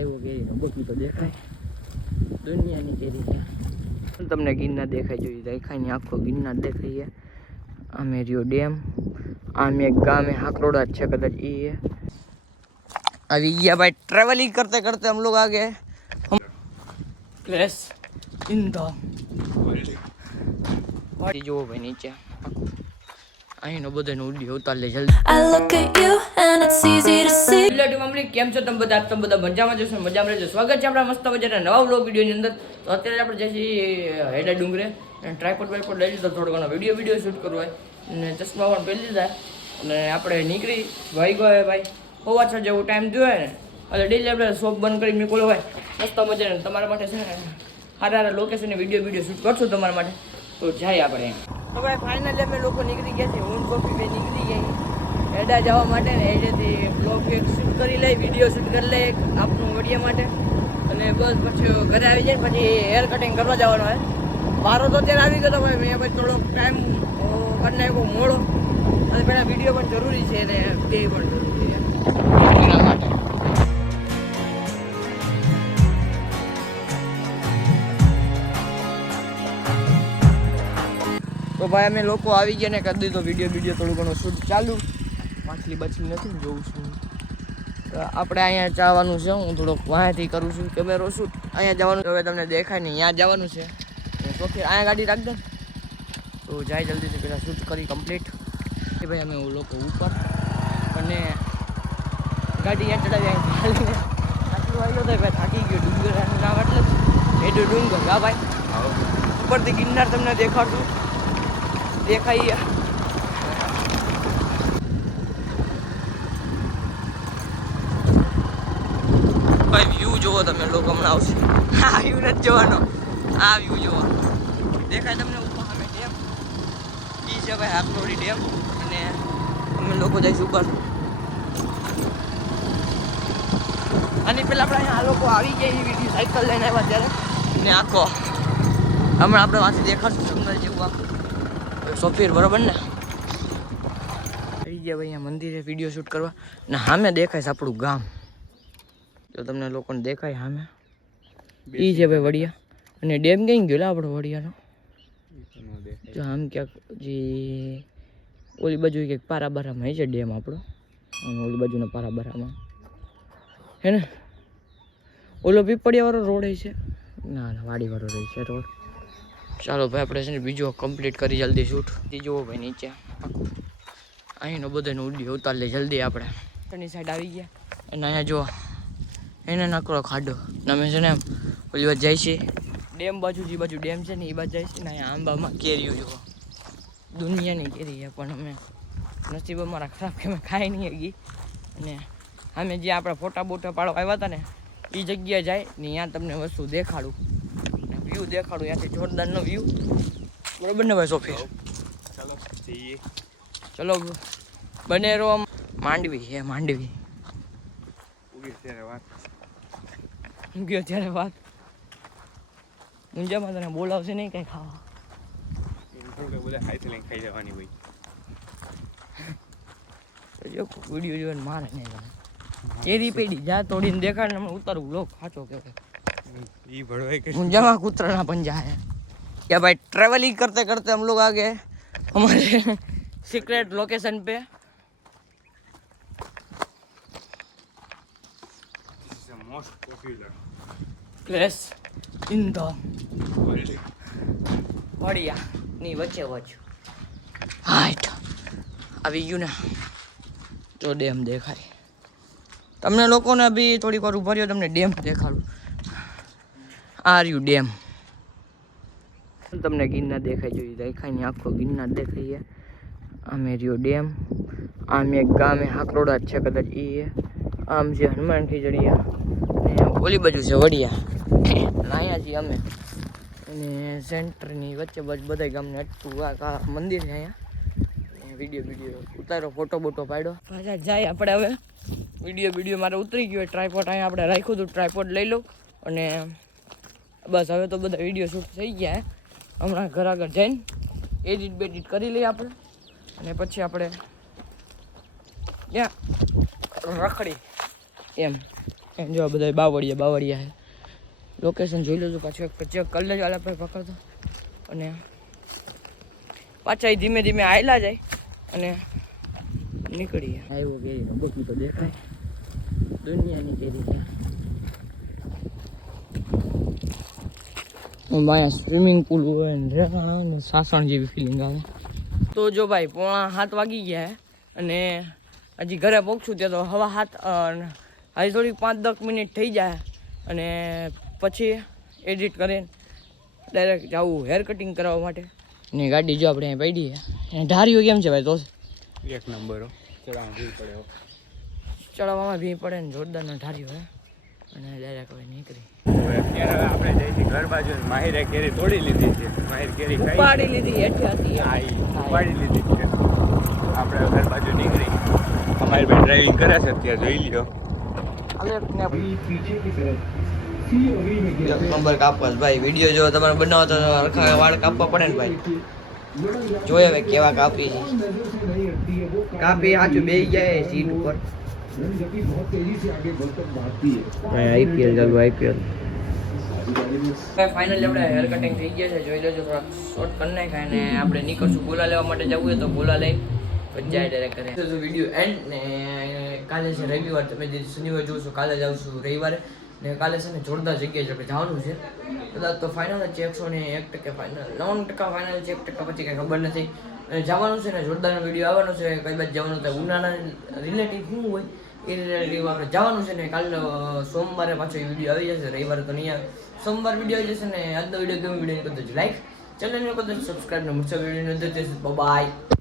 આવ્યો કેરીનો બગીચો દેખાય, દુનિયાની કેરી છે. તમને ગિરનાર દેખાય જોઈએ, દેખાય ને આખો ગિરનાર દેખાય. આમે રહ્યો ડેમ, આમ એક ગામે હાકરોડા છે કદાચ એ આવી ગયા ભાઈ. ट्रैवलिंग करते करते हम लोग आ गए प्लेस इन द वर्ल्ड. जो भाई नीचे અહીંનો બધાનો ઉડી ઉતાર લે જલ્દી. I look at you and it's easy to see. Hello mummy, કેમ છો તમે બધા? તમે બધા મજામાં જશો, મજામાં રહેજો. સ્વાગત છે આપણા મસ્ત મજાના નવા વ્લોગ વિડીયોની અંદર. તો અત્યારે આપણે જઈએ હેડા ડુંગરે, ટ્રાયપોડ બાયપોડ લઈ લીધો, થોડો ઘણો વિડીયો શૂટ કરવો હોય અને ચશ્મા પણ પહેરી લીધા અને આપણે નીકળી ભાઈ ગયો ભાઈ 6:30 જેવો ટાઈમ થયો હોય ને એટલે ડેલી આપણે શોપ બંધ કરી નીકળ્યો હોય મસ્ત મજાને તમારા માટે છે ને સારા સારા લોકેશનની વિડીયો શૂટ કરશું તમારા માટે. તો જાય આપણે. તો ભાઈ ફાઇનલી અમે લોકો નીકળી ગયા છીએ, હું કોફી બે નીકળી ગયા હેડા જવા માટે ને હેડેથી બ્લોગ શૂટ કરી લઈ, વિડીયો શૂટ કરી લઈ આપણું વિડીયો માટે અને બસ પછી ઘરે આવી જાય પછી હેર કટિંગ કરવા જવાનું હોય. મારો તો અત્યારે આવી ગયો ભાઈ, મેં ભાઈ થોડોક ટાઈમ કરી નાખ્યો મોડો અને પહેલાં વિડીયો પણ જરૂરી છે અને તે પણ જરૂરી છે એના માટે. તો ભાઈ અમે લોકો આવી ગયા ને કરી દીધો વિડીયો થોડું ઘણું શૂટ ચાલુ. માછલી બચલી નથી ને જોઉં છું. તો આપણે અહીંયા જવાનું છે, હું થોડોક વાંથી કરું છું કેમેરો શૂટ. અહીંયા જવાનું હવે તમને દેખાય નહીં, ત્યાં જવાનું છે. તો ફિર અહીંયા ગાડી રાખ દે તો જાય જલ્દીથી પહેલાં શૂટ કરી કમ્પ્લીટ. એ ભાઈ અમે લોકો ઉપર અને ગાડી અહીંયા ચડાવી ચાલીને આટલું આવ્યો તો ભાઈ થાકી ગયો. ડુંગર નામ એટલે એટલું ડુંગર. હા ભાઈ, ઉપરથી ગિરનાર તમને દેખાડતું દેખાય. ભાઈ વ્યૂ જોવો તમે લોકો, હમણાં આવશે. આ વ્યૂ નથી જોવાનો, આ વ્યૂ જોવો દેખાય તમને ઉપર અમે ડેમ એ છે ભાઈ હાકરોડી ડેમ અને અમે લોકો જઈશું ઉપર. અને પેલા આપણે આ લોકો આવી ગયા એ વિડીયો સાયકલ લઈને આવ્યા ત્યારે ને આખો હમણાં આપણે વાંચી દેખાડશું જંગલ જેવું આખું સોફીર બરાબર ને. આવી ગયા ભાઈ અહીંયા મંદિરે વિડીયો શૂટ કરવા ને સામે દેખાય છે આપણું ગામ. જો તમને લોકોને દેખાય સામે એ છે ભાઈ વડિયા અને ડેમ કઈ ગયો આપણો વડિયાનો. જો આમ ક્યાંક જે ઓલી બાજુ ક્યાંક પારાબારામાં છે ડેમ આપણો, ઓલી બાજુના પારાબારામાં હે ને. ઓલો પીપળિયાવાળો રોડ છે, ના વાડીવાળો રહે છે રોડ. ચાલો ભાઈ આપણે છે ને બીજો કમ્પ્લીટ કરી જલ્દી શૂટ. જુઓ ભાઈ નીચે આખું અહીંનો બધાનો ઉડી ઉતાર લે જલ્દી. આપણે ની સાઈડ આવી ગયા અને અહીંયા જો એને નકરો ખાડો ને અમે છે ને ઓલી બાજુ જાય છે ડેમ બાજુ, જે બાજુ ડેમ છે ને એ બાજુ જાય છે ને. અહીંયા આંબામાં કેરીઓ જુઓ, દુનિયાની કેરી છે પણ અમે નસીબ અમારા ખરાબ કે અમે ખાઈ નહીં ગઈ. અને અમે જે આપણે ફોટા બોટા પાડવા આવ્યા હતા ને એ જગ્યાએ જાય ને ત્યાં તમને વસ્તુ દેખાડું, વ્યૂ દેખાડું ત્યાંથી જોરદારનો વ્યૂ બરાબર ને ભાઈ સોફી? ચલો બનેરો માંડવી છે, માંડવી ગયો ત્યારે વાત ઊંઝામાં તને બોલાવશે નહીં કઈ ખાવા. ખાઈ જવાની ભાઈ વિડીયો જોઈને મારે નહીં કેરી પેડી જા તોડીને દેખાડ ને ઉતારવું લોક સાચો કહેવાય. ઊંઝામાં કૂતરાના પંજા है क्या भाई. ट्रैवलिंग करते करते हम लोग आ गए हमारे सीक्रेट लोकेशन पे. Most popular place in the વડિયા ની વચ્ચે વચ્ચ હાઈટ આવી ગયું ને તો ડેમ દેખાય તમને લોકોને. બી થોડીક વાર ઉભા રહ્યો તમને ડેમ દેખાડું. આ રહ્યું ડેમ, તમને ગિરનાર દેખાય જોઈએ, દેખાય ને આખો ગિરનાર દેખાય. આમે રહ્યો ડેમ, આમ એક ગામે હાકરોડા છે કદાચ એ આમ છે હનુમાન ખીજડીયા અને ઓલી બાજુ છે વડિયા. અહીંયા છીએ અમે અને સેન્ટરની વચ્ચે બધા ગામને અટકું આ મંદિર છે. અહીંયા વિડીયો ઉતાર્યો, ફોટો બોટો પાડ્યો. પાછા જાય આપણે હવે વિડીયો મારે ઉતરી ગયો. ટ્રાયપોડ અહીંયા આપણે રાખ્યું હતું, ટ્રાયપોડ લઈ લઉં અને બસ હવે તો બધા વિડીયો શૂટ થઈ ગયા. હમણાં ઘર આગળ જઈને એડિટ કરી લઈએ આપણે અને પછી આપણે ક્યાં રખડી એમ એમ જો બધા બાવળિયા છે. લોકેશન જોઈ લેજો પાછું એક ચેક કરી લેજો. આલા ભાઈ પકડતો અને પાછા ધીમે ધીમે આયલા જાય અને નીકળીએ. આવ્યો કેરી બકી તો દેખાય દુનિયાની કેરી છે. અહીંયા સ્વિમિંગ પુલ હોય ને સાસણ જેવી ફિલિંગ આવે. તો જો ભાઈ 6:45 વાગી ગયા અને હજી ઘરે પહોંચશું ત્યાં તો 7:30 હજી થોડીક 5-10 મિનિટ થઈ જાય અને પછી એડિટ કરીને ડાયરેક્ટ જવું હેર કટિંગ કરાવવા માટે. ને ગાડી જો આપણે અહીં પડી છે. ધારીઓ કેમ છે ભાઈ? તો એક નંબર ચડાવવામાં ભી પડે ને જોરદારનો ધારીઓ હે. અને ડાયરેક્ટ હવે નીકળી અત્યારે આપણે જઈશું ઘર બાજુ. માહિરે કેરી તોડી લીધી છે. માહિર કેરી ઉપાડી લીધી હેઠે હતી. ઉપાડી લીધી છે. આપણે ઘર બાજુ નીકળી. અમારી ભાઈ ડ્રાઇવિંગ કરે છે અત્યારે, જોઈ લ્યો. નંબર કાપવા ભાઈ. વિડીયો જો તમારે બનાવો તો હરખા વાળ કાપવા પડે ને ભાઈ. જોઈએ હવે કેવા કાપી છે. કાપી સાચું બે જાય સીટ ઉપર. આઈપીએલ ચાલુ આઈપીએલ. ફાઇનલી આપણે હેર કટિંગ થઈ ગયા છે. જોઈ લેજો થોડા શોર્ટ કરી નાખાય ને આપણે નીકળશું ગોલા લેવા માટે. જવું હોય તો ગોલા લઈ પછી જાય ડાયરેક્ટ કરે. તો વિડીયો એન્ડ ને કાલે છે રવિવાર. તમે જે શનિવાર જોશો કાલે જ આવશું રવિવારે. ને કાલે છે ને જોરદાર જગ્યાએ છે આપણે જવાનું છે. કદાચ તો ફાઇનલ જ છે 101% ફાઇનલ. 99% ફાઇનલ છે. 1% પછી કંઈ ખબર નથી. અને જવાનું છે ને જોરદારનો વિડીયો આવવાનો છે. કઈ બાજુ જવાનું થાય ઉનાળા રિલેટિવ શું હોય એ રિલેટિવ આપણે જવાનું છે ને. કાલે સોમવારે પાછો એ વિડીયો આવી જશે. રવિવારે તો નહીં આવે. સોમવાર વિડીયો આવી જશે ને. આજનો વિડીયો ગમે વિડીયો કરી દેજો લાઈક. ચેનલને કરી દેજો સબસ્ક્રાઈબ ને મુખ્ય વિડીયો નથી બાય.